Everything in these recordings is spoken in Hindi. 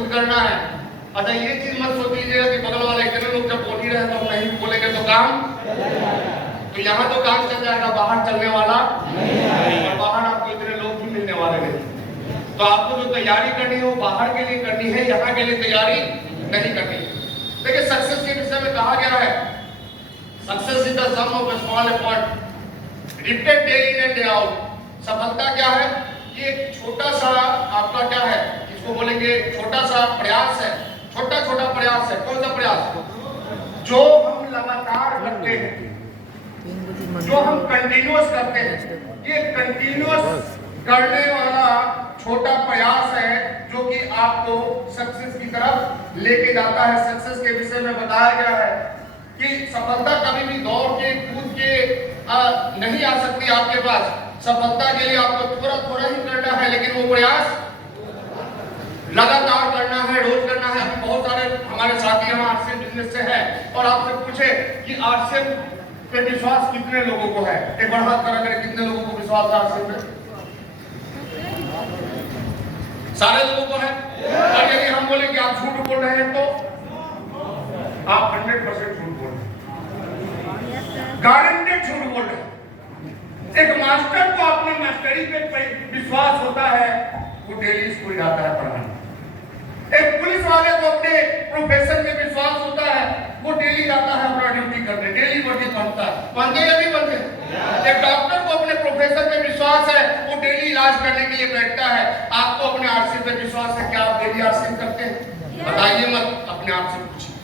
खुद करना है। अच्छा ये चीज मत सोच लीजिएगा कि बगल वाले इतने लोग जब बोल ही रहे तो हम नहीं बोलेंगे तो काम, तो यहाँ तो काम चल जाएगा, बाहर चलने वाला नहीं, और बाहर आपको इतने लोग भी मिलने वाले नहीं। तो आपको जो तैयारी करनी है वो बाहर के लिए करनी है, यहाँ के लिए तैयारी नहीं करनी। देखिए सक्सेस के विषय में कहा गया है, success is the sum of small effort repeated day in and day out. सफलता क्या है? ये एक छोटा सा आपका क्या है, इसको बोलेंगे छोटा सा प्रयास है, छोटा छोटा प्रयास है। कौन सा प्रयास? जो हम लगातार करते हैं, जो हम कंटिन्यूअस करते हैं, ये कंटिन्यूअस करने वाला छोटा प्रयास है जो कि आपको सक्सेस की तरफ लेके जाता है। सक्सेस के विषय में बताया गया है कि सफलता कभी भी दौड़ के कूद के नहीं आ सकती आपके पास। सफलता के लिए आपको थोड़ा थोड़ा ही करना है, लेकिन वो प्रयास लगातार करना है, रोज करना है। अभी बहुत सारे हमारे साथी यहाँ आरसीएम बिजनेस से है और आपसे पूछे कि आरसीएम पे विश्वास कितने लोगों को है, एक बार हाथ खड़ा करें, कितने लोगों को विश्वास है आरसीएम पे? सारे लोगों को है। और यदि हम बोले कि आप झूठ बोल रहे हैं तो आप 100% झूठ बोल रहे हैं, गारंटेड झूठ बोल रहे हैं। एक मास्टर को अपने मास्टरी पे विश्वास होता है, वो डेली स्कूल जाता है पढ़ाने। एक पुलिस वाले को अपने प्रोफेशन में विश्वास होता है, वो डेली जाता है अपना ड्यूटी करने, डेली वर्दी पढ़ता है। बनते या नहीं बनते? एक डॉक्टर को अपने प्रोफेशन में विश्वास है, वो डेली इलाज करने के लिए बैठता है। आपको अपने आरसीएम पे विश्वास है, क्या आप डेली आरसीएम करते हैं? बताइए मत, अपने आप से पूछिए।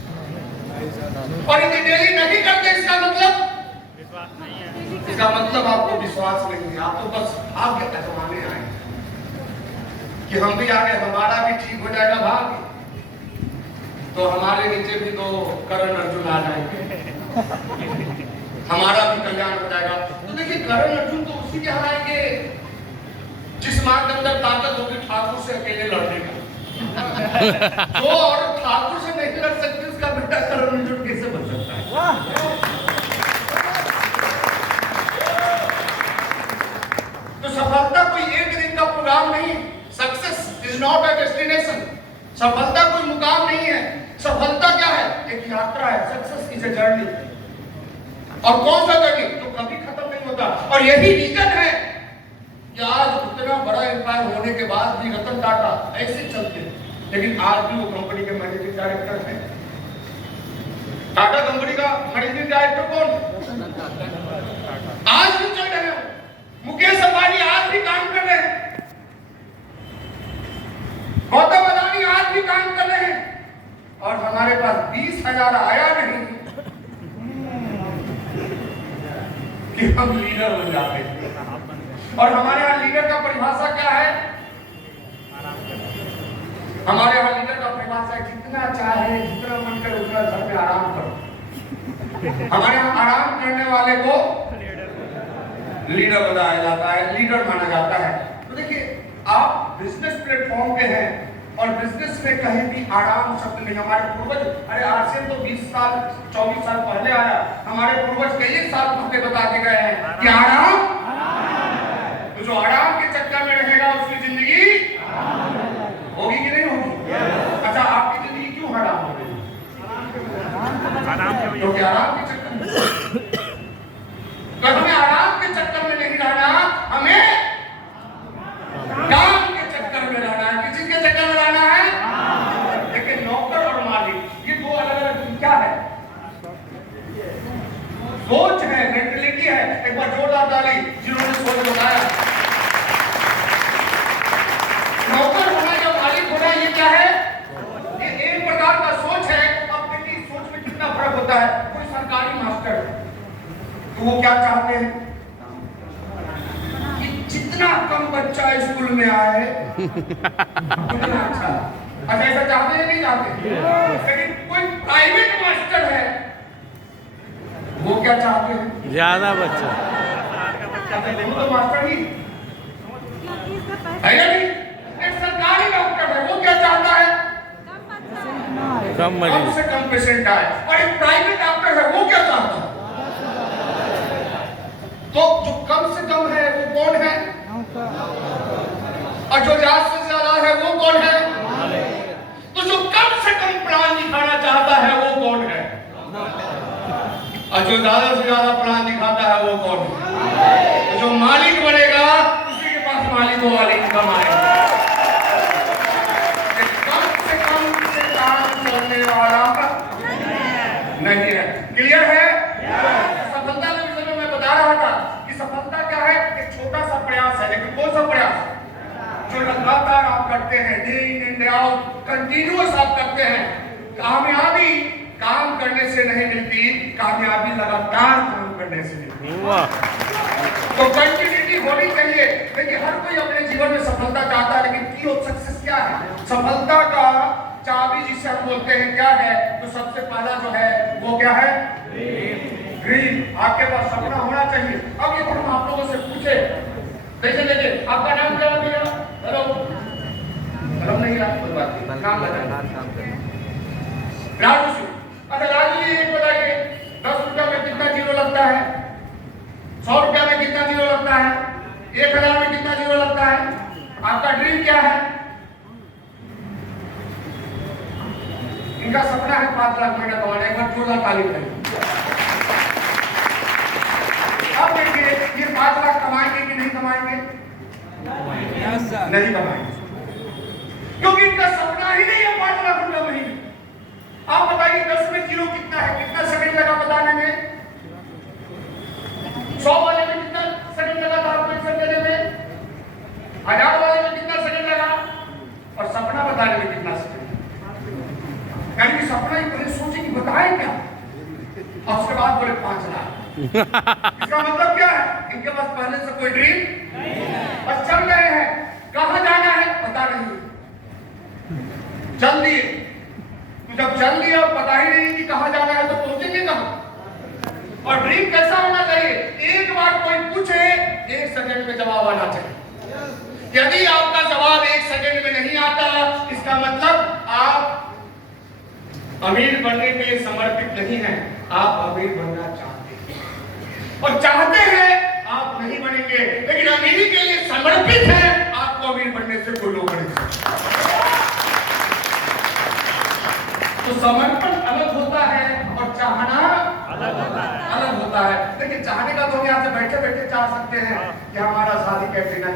और यदि डेली नहीं करते इसका मतलब इसका मतलब आपको विश्वास नहीं है, आप तो बस भाग्य आजमाने आए कि हम भी आगे, हमारा भी ठीक हो जाएगा भाग्य, तो हमारे नीचे भी तो करण अर्जुन आ जाएंगे, हमारा भी कल्याण हो जाएगा। तो देखिए करण अर्जुन तो उसी के हराएंगे जिस मां के अंदर ताकत होगी ठाकुर से अकेले लड़ने का। जो और ठाकुर से नहीं लड़ सकती उसका बेटा करण अर्जुन कैसे बन सकता है? तो सफलता कोई एक दिन का प्रोग्राम नहीं, success is not a destination. सफलता कोई मुकाम नहीं है, सफलता क्या है? एक यात्रा है। Success is a journey. और कौन सा जर्नी? तो कभी खत्म नहीं होता। और यही रीजन है कि आज इतना बड़ा एम्पायर होने के बाद भी रतन टाटा ऐसे चलते हैं, लेकिन आज भी वो कंपनी के मैनेजिंग डायरेक्टर हैं। टाटा कंपनी का मैनेजिंग डायरेक्टर कौन? आज भी चल रहे हैं। मुकेश अंबानी आज भी काम कर रहे हैं, गौतम अदानी आज भी काम कर रहे हैं, और हमारे पास 20,000 आया नहीं कि हम लीडर बन जाते हैं। और हमारे यहाँ लीडर का परिभाषा क्या है? हमारे यहाँ लीडर का परिभाषा जितना चाहे, जितना मन करे उतना घर में आराम करो। हमारे यहाँ आराम करने वाले को लीडर बताया जाता है, लीडर माना जाता है। तो देखिए आप बिजनेस प्लेटफॉर्म पे हैं और बिजनेस में कहीं भी आराम शब्द नहीं। हमारे पूर्वज, अरे आरसीएम तो 20 साल 24 साल पहले आया, हमारे पूर्वज कई साल पहले बता के गए हैं कि आराम, तो जो आराम के चक्कर में रहेगा उसकी जिंदगी होगी कि नहीं होगी? अच्छा आपकी जिंदगी क्यों हराम हो रही है? क्योंकि आराम के चक्कर में। तो हमें आराम के चक्कर में नहीं रहना, हमें काम के चक्कर में रहना है। किसी के चक्कर में रहना है? लेकिन नौकर और मालिक ये दो अलग अलग क्या है? सोच है, मेंटलिटी है। एक बार जोरदार ताली जिन्होंने सोच बताया। नौकर होना या मालिक होना ये क्या है? ये एक प्रकार का सोच है। अब देखिए सोच में कितना फर्क होता है। कोई सरकारी मास्टर है तो वो क्या चाहते हैं कि जितना कम बच्चा स्कूल में आए उतना अच्छा। अच्छा ऐसा चाहते हैं नहीं चाहते? लेकिन कोई प्राइवेट मास्टर है वो क्या चाहते हैं? ज्यादा बच्चा। तो मास्टर ही है या नहीं? एक सरकारी डॉक्टर है वो क्या चाहता है? कम मरीज, कम से कम पेशेंट आए। और एक प्राइवेट डॉक्टर है वो क्या चाहता है? तो जो कम से कम है वो कौन है? और जो ज्यादा से ज्यादा है वो कौन है? जो ज्यादा से ज्यादा प्लान दिखाता है वो कौन है? तो जो मालिक बनेगा उसी के पास मालिकों वाली इनकम आएगी। कम से काम करने वाला नहीं है। क्लियर है? सफलता के विषय में मैं बता रहा था कि सफलता क्या है? एक छोटा सा प्रयास है, लेकिन कौन सा प्रयास जो लगातार आप करते हैं, day in day out, continuous आप करते हैं। कामयाबी काम करने से नहीं मिलती, कामयाबी लगातार काम करने से मिलती है। तो कंटिन्यूटी होनी चाहिए। देखिए, हर कोई अपने जीवन में सफलता चाहता है, लेकिन की ऑफ सक्सेस क्या है? सफलता का चाबी जिसे हम बोलते हैं क्या है? तो सबसे पहला जो है वो क्या है? ड्रीम। आपके पास सपना होना चाहिए। अब ये हम आप लोगों से पूछे, देखिए आपका नाम क्या है? हेलो हेलो, नहीं आप कोई बात नहीं, नाम बताइए। राजू जी। अच्छा राजू जी, एक बताइए, 10 रुपया में कितना जीरो लगता है? 100 रुपया में कितना जीरो लगता है? 1000 में कितना जीरो लगता है? आपका ड्रीम क्या है? इनका सपना है 5 लाख महीना कमाने। एक बार जोरदार ताली बजाइए। अब देखिए, ये 5 लाख कमाएंगे कि नहीं कमाएंगे? नहीं कमाएंगे, क्योंकि इनका सपना ही नहीं है 5 लाख रुपया महीने। आप बताइए 10 में जीरो कितना है? कितना सेकंड लगा बताने में? 100 वाले में कितना सेकंड लगा था आपको आंसर देने में? 1000 वाले में कितना सेकंड लगा? और सपना बताने में कितना सेकंड? यानी कि सपना ही पहले सोचे कि बताएं क्या, और उसके बाद बोले 5 लाख। इसका मतलब क्या है? इनके पास पहले से कोई ड्रीम बस चल रहे हैं। कहां जाना है पता नहीं, चल दिए। तो जब चल दिया और पता ही नहीं कि कहां जाना है तो पहुंचेंगे कहां? और ड्रीम कैसा होना चाहिए? एक बार कोई पूछे 1 सेकंड में जवाब आना चाहिए। यदि आपका जवाब 1 सेकंड में नहीं आता, इसका मतलब आप अमीर बनने के लिए समर्पित नहीं है। आप अमीर बनना चाहते हैं, और चाहते हैं आप नहीं बनेंगे, लेकिन अमीरी के लिए समर्पित है। आपको अमीर बनने से कोई रोक नहीं सकता। तो समर्पण अलग होता है और चाहना अलग होता है। लेकिन चाहने का तो हम यहाँ से बैठे बैठे चाह सकते हैं कि हमारा शादी कैसे ना